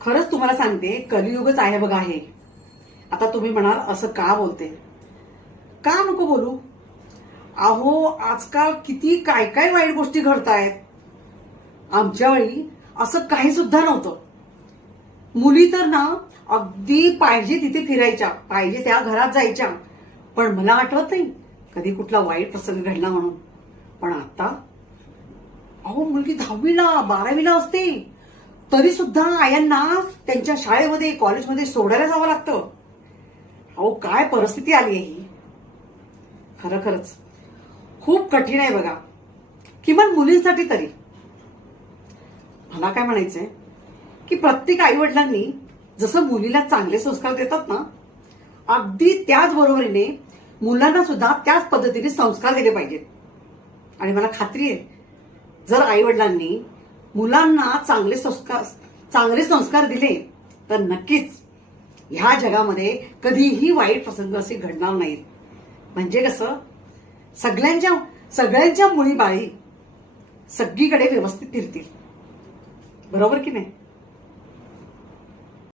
खरंच तुम्हाला सांगते, कलियुगच आहे बघा हे. आता तुम्ही म्हणाल असं का बोलते, का नको बोलू. अहो, आजकाल किती काय काय वाईट गोष्टी घडतायत. आमच्या वेळी असं काही सुद्धा नव्हतं. मुली तर ना अगदी पाहिजे तिथे फिरायच्या, पाहिजे त्या घरात जायच्या. पण मला आठवत नाही कधी कुठला वाईट प्रसंग घडला म्हणून. पण आता अहो, मुलगी 10वीला 12वीला असते तरी सुद्धा आयांना त्यांच्या शाळेमध्ये कॉलेजमध्ये सोडायला जावं लागतं. अहो, काय परिस्थिती आली आहे ही. खरंच खूप कठीण आहे बघा, किमान मुलींसाठी तरी. मला काय म्हणायचंय की प्रत्येक आई वडिलांनी जसं मुलीला चांगले संस्कार देतात ना, अगदी त्याच बरोबरीने मुलांना सुद्धा त्याच पद्धतीने संस्कार दिले पाहिजेत. आणि मला खात्री आहे, जर आई वडिलांनी मुलांना चांगले संस्कार दिले तर नक्कीच ह्या जगामध्ये कधीही वाईट प्रसंग असे घडणार नाहीत. म्हणजे कसं, सगळ्यांच्या मुली बाळी सगळीकडे व्यवस्थित फिरतील. बरोबर की नाही.